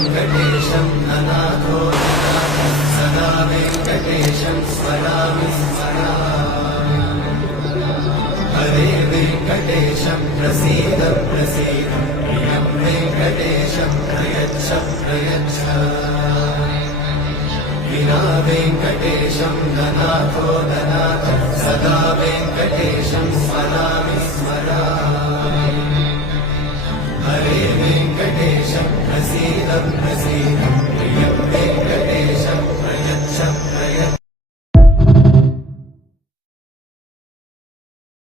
वेङ्कटेशं अनाथो अनाथः सदा वेङ्कटेशं स्मरामि स्मरामि हरे वेङ्कटेशं प्रसीद प्रसीद प्रियं वेङ्कटेशं प्रयच्छ प्रयच्छ विना वेङ्कटेशं दनाथो दनाथः सदा वेङ्कटेशं स्मरामि